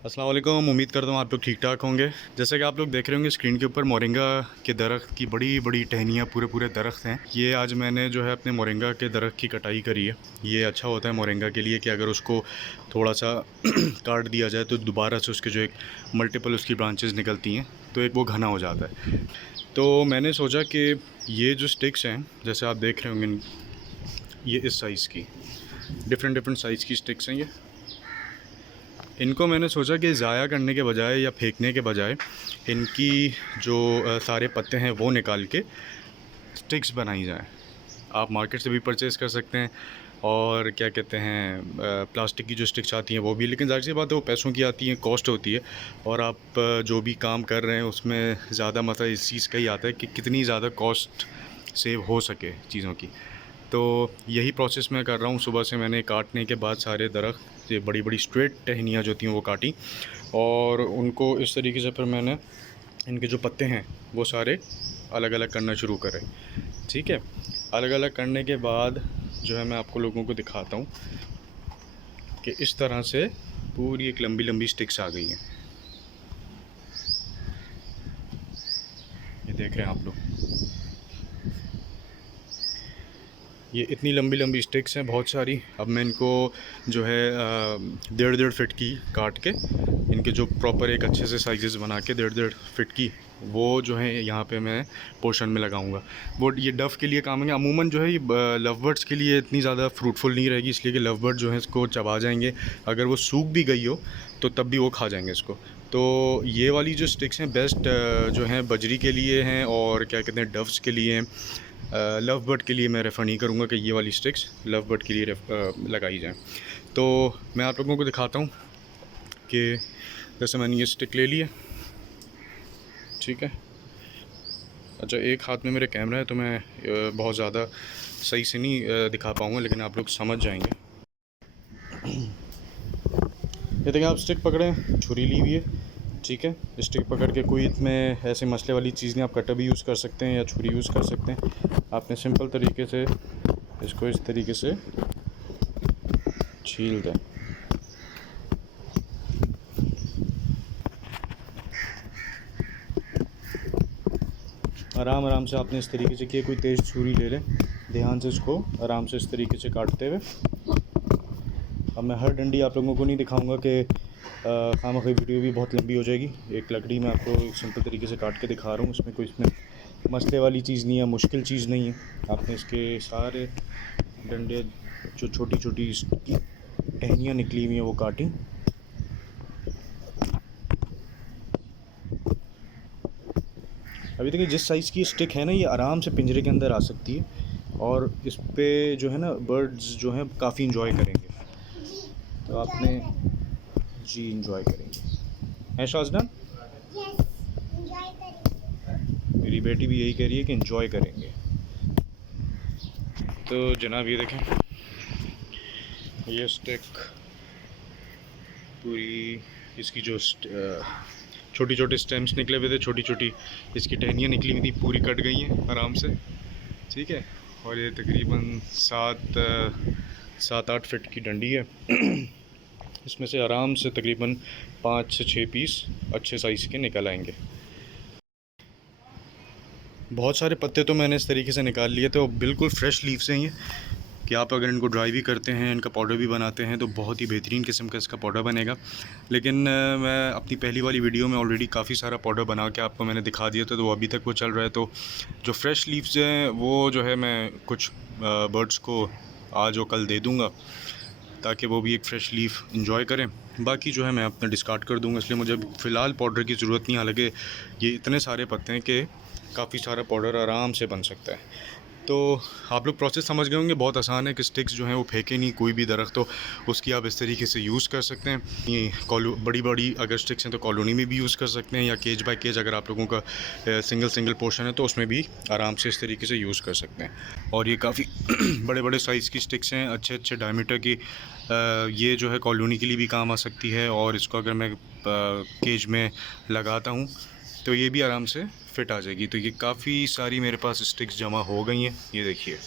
अस्सलाम वालेकुम। उम्मीद करता हूँ आप लोग ठीक ठाक होंगे। जैसे कि आप लोग देख रहे होंगे स्क्रीन के ऊपर मोरिंगा के दरख्त की बड़ी बड़ी टहनियाँ पूरे पूरे दरख्त हैं। ये आज मैंने जो है अपने मोरिंगा के दरख्त की कटाई करी है। ये अच्छा होता है मोरिंगा के लिए कि अगर उसको थोड़ा सा काट दिया जाए तो दोबारा से उसके जो एक मल्टीपल उसकी ब्रांचेस निकलती हैं तो एक वो घना हो जाता है। तो मैंने सोचा कि ये जो स्टिक्स हैं जैसे आप देख रहे होंगे, ये इस साइज़ की डिफरेंट डिफरेंट साइज़ की स्टिक्स हैं। ये इनको मैंने सोचा कि ज़ाया करने के बजाय या फेंकने के बजाय इनकी जो सारे पत्ते हैं वो निकाल के स्टिक्स बनाई जाएं। आप मार्केट से भी परचेज़ कर सकते हैं और क्या कहते हैं प्लास्टिक की जो स्टिक्स आती हैं वो भी, लेकिन ज़ाहिर सी बात है वो पैसों की आती हैं, कॉस्ट होती है। और आप जो भी काम कर रहे हैं उसमें ज़्यादा मसला इस चीज़ का ही आता है कि कितनी ज़्यादा कॉस्ट सेव हो सके चीज़ों की। तो यही प्रोसेस मैं कर रहा हूँ। सुबह से मैंने काटने के बाद सारे दरख्त, ये बड़ी बड़ी स्ट्रेट टहनियाँ जो थी वो काटी और उनको इस तरीके से फिर मैंने इनके जो पत्ते हैं वो सारे अलग अलग करना शुरू करे। ठीक है, अलग अलग करने के बाद जो है मैं आपको लोगों को दिखाता हूँ कि इस तरह से पूरी एक लंबी लंबी स्टिक्स आ गई हैं। ये देख रहे हैं आप लोग, ये इतनी लंबी लंबी स्टिक्स हैं बहुत सारी। अब मैं इनको जो है 1.5 फीट की काट के इनके जो प्रॉपर एक अच्छे से साइजेस बना के 1.5 फीट की वो जो है यहाँ पे मैं पोर्शन में लगाऊंगा। वो ये डव के लिए काम है। अमूमन जो है ये लव बर्ड्स के लिए इतनी ज़्यादा फ्रूटफुल नहीं रहेगी, इसलिए कि लव बर्ड जो है इसको चबा जाएंगे। अगर वो सूख भी गई हो तो तब भी वो खा जाएंगे इसको। तो ये वाली जो स्टिक्स हैं बेस्ट जो हैं बजरी के लिए हैं और क्या कहते हैं डव्स के लिए हैं। लव बर्ड के लिए मैं रेफ़र नहीं करूँगा कि ये वाली स्टिक्स लव बर्ड के लिए लगाई जाएँ। तो मैं आप लोगों को दिखाता हूँ कि जैसे मैंने ये स्टिक ले ली है। ठीक है, अच्छा एक हाथ में मेरे कैमरा है तो मैं बहुत ज़्यादा सही से नहीं दिखा पाऊँगा, लेकिन आप लोग समझ जाएंगे। ये देखिए, आप स्टिक पकड़े, छुरी ली हुई है। ठीक है, स्टिक पकड़ के कोई इसमें ऐसे मसले वाली चीज़ नहीं, आप कटर भी यूज़ कर सकते हैं या छुरी यूज़ कर सकते हैं। आपने सिंपल तरीके से इसको इस तरीके से छील दें। आराम आराम से आपने इस तरीके से किया, कोई तेज़ छुरी ले लें, ध्यान से इसको आराम से इस तरीके से काटते हुए। अब मैं हर डंडी आप लोगों को नहीं दिखाऊंगा कि खामखा वीडियो भी बहुत लंबी हो जाएगी। एक लकड़ी मैं आपको एक सिंपल तरीके से काट के दिखा रहा हूँ, उसमें कोई इसमें मसले वाली चीज़ नहीं है, मुश्किल चीज़ नहीं है। आपने इसके सारे डंडे जो छोटी छोटी टहनियाँ निकली हुई हैं वो काटी। अभी तक जिस साइज़ की स्टिक है ना, ये आराम से पिंजरे के अंदर आ सकती है और इस पे जो है ना बर्ड्स जो हैं काफ़ी इंजॉय करेंगे। तो आपने जी इंजॉय करेंगे है शाज़ना? मेरी बेटी भी यही कह रही है कि इंजॉय करेंगे। तो जनाब ये देखें, ये स्टिक पूरी, इसकी जो छोटी छोटी स्टेम्स निकले हुए थे, छोटी छोटी इसकी टहनियाँ निकली हुई थी, पूरी कट गई हैं आराम से। ठीक है, और ये तकरीबन 7-8 फीट की डंडी है। इसमें से आराम से तकरीबन 5 से 6 पीस अच्छे साइज़ के निकल आएंगे। बहुत सारे पत्ते तो मैंने इस तरीके से निकाल लिए, तो बिल्कुल फ्रेश लीव्स हैं ये, कि आप अगर इनको ड्राई भी करते हैं, इनका पाउडर भी बनाते हैं तो बहुत ही बेहतरीन किस्म का इसका पाउडर बनेगा। लेकिन मैं अपनी पहली वाली वीडियो में ऑलरेडी काफ़ी सारा पाउडर बना के आपको मैंने दिखा दिया था, तो वो अभी तक वो चल रहा है। तो जो फ्रेश लीव्स हैं वो जो है मैं कुछ बर्ड्स को आज और कल दे दूँगा ताकि वो भी एक फ़्रेश लीफ इंजॉय करें। बाकी जो है मैं अपना डिस्कार्ड कर दूँगा, इसलिए मुझे फ़िलहाल पाउडर की ज़रूरत नहीं। हालांकि ये इतने सारे पत्ते हैं कि काफ़ी सारा पाउडर आराम से बन सकता है। तो आप लोग प्रोसेस समझ गए होंगे, बहुत आसान है कि स्टिक्स जो हैं वो फेंके नहीं। कोई भी दरख्त हो उसकी आप इस तरीके से यूज़ कर सकते हैं। ये बड़ी बड़ी अगर स्टिक्स हैं तो कॉलोनी में भी यूज़ कर सकते हैं, या केज बाय केज अगर आप लोगों का सिंगल सिंगल पोर्शन है तो उसमें भी आराम से इस तरीके से यूज़ कर सकते हैं। और ये काफ़ी बड़े बड़े साइज़ की स्टिक्स हैं, अच्छे अच्छे डायमीटर की। ये जो है कॉलोनी के लिए भी काम आ सकती है, और इसको अगर मैं केज में लगाता हूँ तो ये भी आराम से फिट आ जाएगी। तो ये काफ़ी सारी मेरे पास स्टिक्स जमा हो गई हैं। ये देखिए,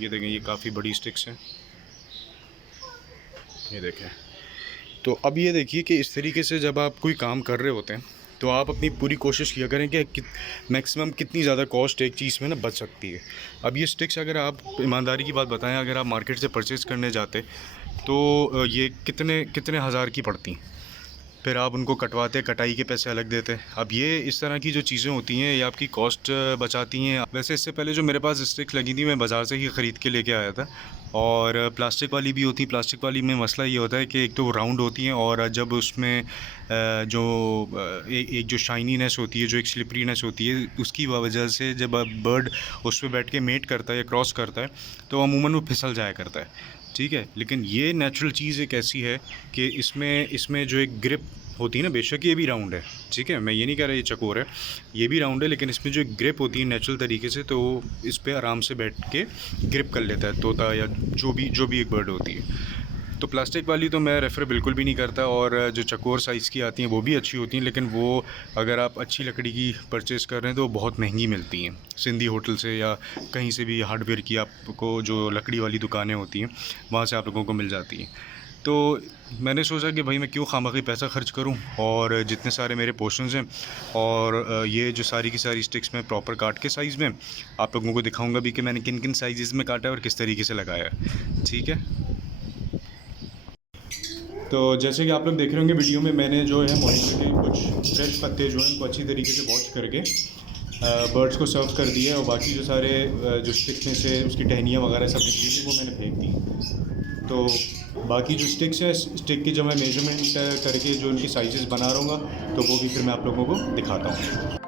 ये देखें, ये काफ़ी बड़ी स्टिक्स हैं। ये देखें। तो अब ये देखिए कि इस तरीके से जब आप कोई काम कर रहे होते हैं तो आप अपनी पूरी कोशिश किया करें कि मैक्सिमम कितनी ज़्यादा कॉस्ट एक चीज़ में ना बच सकती है। अब ये स्टिक्स अगर आप ईमानदारी की बात बताएं, अगर आप मार्केट से परचेज़ करने जाते तो ये कितने कितने हज़ार की पड़ती, फिर आप उनको कटवाते, कटाई के पैसे अलग देते। अब ये इस तरह की जो चीज़ें होती हैं ये आपकी कॉस्ट बचाती हैं। वैसे इससे पहले जो मेरे पास स्टिक्स लगी थी मैं बाज़ार से ही ख़रीद के लेके आया था, और प्लास्टिक वाली भी होती। प्लास्टिक वाली में मसला ये होता है कि एक तो वो राउंड होती हैं, और जब उसमें जो एक जो शाइनीनेस होती है, जो एक स्लिपरीनेस होती है, उसकी वजह से जब बर्ड उस पर बैठ के मेट करता है या क्रॉस करता है तो अमूमन वो फिसल जाया करता है। ठीक है, लेकिन ये नेचुरल चीज़ एक ऐसी है कि इसमें जो एक ग्रिप होती है ना, बेशक ये भी राउंड है, ठीक है, मैं ये नहीं कह रहा ये चकोर है, ये भी राउंड है, लेकिन इसमें जो एक ग्रिप होती है नेचुरल तरीके से, तो इस पे आराम से बैठ के ग्रिप कर लेता है तोता या जो भी एक बर्ड होती है। तो प्लास्टिक वाली तो मैं रेफ़र बिल्कुल भी नहीं करता, और जो चकोर साइज़ की आती हैं वो भी अच्छी होती हैं, लेकिन वो अगर आप अच्छी लकड़ी की परचेज़ कर रहे हैं तो बहुत महंगी मिलती हैं। सिंधी होटल से या कहीं से भी हार्डवेयर की आपको जो लकड़ी वाली दुकानें होती हैं वहाँ से आप लोगों को मिल जाती हैं। तो मैंने सोचा कि भाई मैं क्यों खामख़ी पैसा ख़र्च करूं, और जितने सारे मेरे पोर्शंस हैं और ये जो सारी की सारी स्टिक्स मैं प्रॉपर काट के साइज़ में आप लोगों को दिखाऊंगा भी कि मैंने किन किन साइज़ में काटा है और किस तरीके से लगाया है। ठीक है, तो जैसे कि आप लोग देख रहे होंगे वीडियो में, मैंने जो है मोरिंगा के कुछ फ्रेश पत्ते जो हैं उनको अच्छी तरीके से वॉश करके बर्ड्स को सर्व कर दिया, और बाकी जो सारे जो स्टिक्स में से उसकी टहनियाँ वगैरह सब निकली थी वो मैंने फेंक दी। तो बाकी जो स्टिक्स हैं, स्टिक की जो मैं मेजरमेंट करके जो उनकी साइजेस बना रहूँगा तो वो भी फिर मैं आप लोगों को दिखाता हूँ।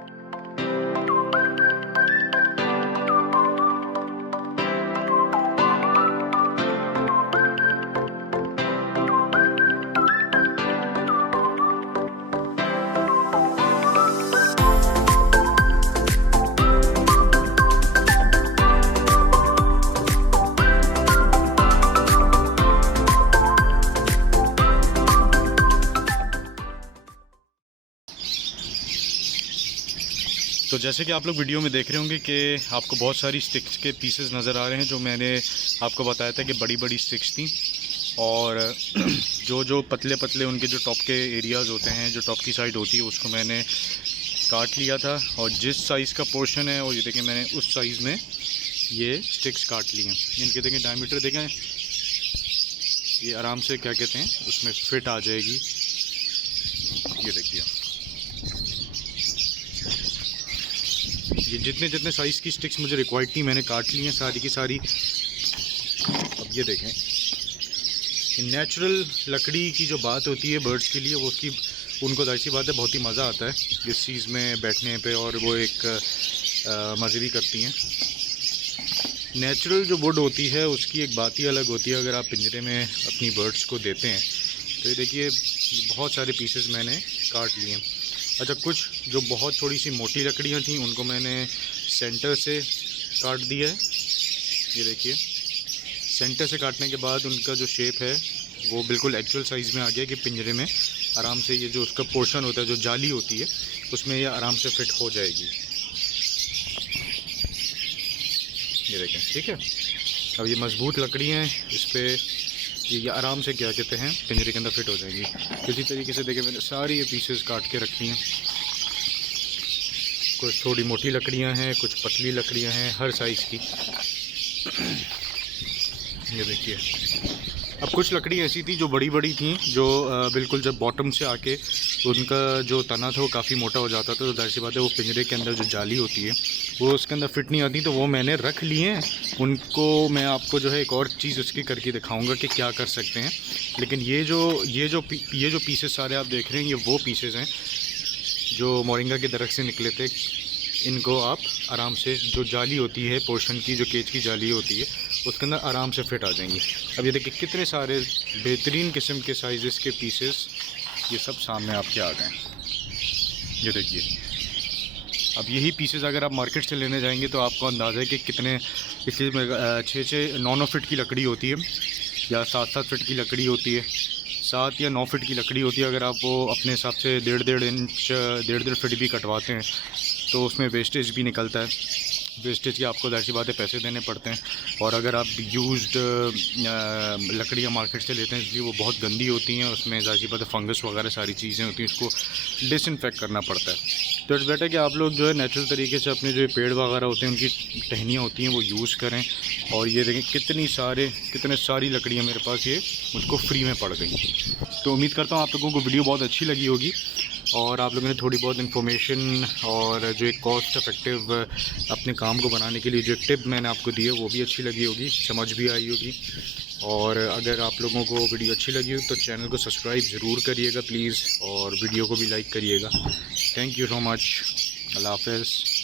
तो जैसे कि आप लोग वीडियो में देख रहे होंगे कि आपको बहुत सारी स्टिक्स के पीसेस नज़र आ रहे हैं, जो मैंने आपको बताया था कि बड़ी बड़ी स्टिक्स थी, और जो पतले पतले उनके जो टॉप के एरियाज़ होते हैं, जो टॉप की साइड होती है, उसको मैंने काट लिया था, और जिस साइज़ का पोर्शन है और ये देखें मैंने उस साइज़ में ये स्टिक्स काट ली हैं। इनके देखें डायमीटर देखें, ये आराम से क्या कहते हैं उसमें फिट आ जाएगी। ये देखिए, ये जितने साइज़ की स्टिक्स मुझे रिक्वायर्ड थी मैंने काट ली हैं सारी की सारी। अब ये देखें, नेचुरल लकड़ी की जो बात होती है बर्ड्स के लिए, वो उसकी उनको जाहिर सी बात है बहुत ही मज़ा आता है इस चीज़ में बैठने पे, और वो एक मज़े भी करती हैं। नेचुरल जो वुड होती है उसकी एक बात ही अलग होती है अगर आप पिंजरे में अपनी बर्ड्स को देते हैं। तो ये देखिए बहुत सारे पीसेस मैंने काट लिए हैं। अच्छा, कुछ जो बहुत थोड़ी सी मोटी लकड़ियाँ थी उनको मैंने सेंटर से काट दिया है। ये देखिए, सेंटर से काटने के बाद उनका जो शेप है वो बिल्कुल एक्चुअल साइज़ में आ गया कि पिंजरे में आराम से ये जो उसका पोर्शन होता है, जो जाली होती है, उसमें ये आराम से फिट हो जाएगी। ये देखें, ठीक है। अब ये मज़बूत लकड़ी हैं, इस पर ये आराम से क्या कहते हैं पिंजरे के अंदर फिट हो जाएंगी। इसी तरीके से देखें मैंने सारी ये पीसेस काट के रखी हैं। कुछ थोड़ी मोटी लकड़ियां हैं, कुछ पतली लकड़ियां हैं, हर साइज़ की। ये देखिए, अब कुछ लकड़ी ऐसी थी जो बड़ी बड़ी थी, जो बिल्कुल जब बॉटम से आके उनका जो तना था वो काफ़ी मोटा हो जाता था, तो जाहिर सी बात है वो पिंजरे के अंदर जो जाली होती है वो उसके अंदर फिट नहीं आती, तो वो मैंने रख लिए हैं। उनको मैं आपको जो है एक और चीज़ उसकी करके दिखाऊंगा कि क्या कर सकते हैं। लेकिन ये जो पीसेस सारे आप देख रहे हैं, ये वो पीसेस हैं जो मोरिंगा के दरख्त से निकले थे। इनको आप आराम से, जो जाली होती है पोर्शन की, जो केज की जाली होती है, उसके अंदर आराम से फिट आ जाएंगी। अब ये देखिए कितने सारे बेहतरीन किस्म के साइज़ के पीसेस ये सब सामने आपके आ गए। ये देखिए, अब यही पीसेस अगर आप मार्केट से लेने जाएंगे तो आपको अंदाज़ा है कि कितने, इसलिए 6-6 9-9 फिट की लकड़ी होती है, या 7-7 फिट की लकड़ी होती है, 7 या 9 फिट की लकड़ी होती है। अगर आप वो अपने हिसाब से 1.5 इंच 1.5 फीट भी कटवाते हैं तो उसमें वेस्टेज भी निकलता है। वेस्टेज के आपको ज़ाहिर सी बात है पैसे देने पड़ते हैं। और अगर आप यूज्ड लकड़ियाँ मार्केट से लेते हैं इसलिए वो बहुत गंदी होती हैं, उसमें ज़ाहिर सी बात है फंगस वगैरह सारी चीज़ें होती हैं, उसको डिसइंफेक्ट करना पड़ता है। तो इट्स बेटर कि आप लोग जो है नेचुरल तरीके से अपने जो पेड़ वगैरह होते हैं उनकी टहनियाँ होती हैं वो यूज़ करें। और ये देखें कितने सारी लकड़ियाँ मेरे पास ये मुझको फ्री में पड़ गई। तो उम्मीद करता हूँ आप लोगों को वीडियो बहुत अच्छी लगी होगी और आप लोगों ने थोड़ी बहुत इन्फॉर्मेशन और जो एक कॉस्ट इफेक्टिव अपने काम को बनाने के लिए जो एक टिप मैंने आपको दी है वो भी अच्छी लगी होगी, समझ भी आई होगी। और अगर आप लोगों को वीडियो अच्छी लगी हो तो चैनल को सब्सक्राइब ज़रूर करिएगा प्लीज़, और वीडियो को भी लाइक करिएगा। Thank you so much. Allah हाफ़िज़।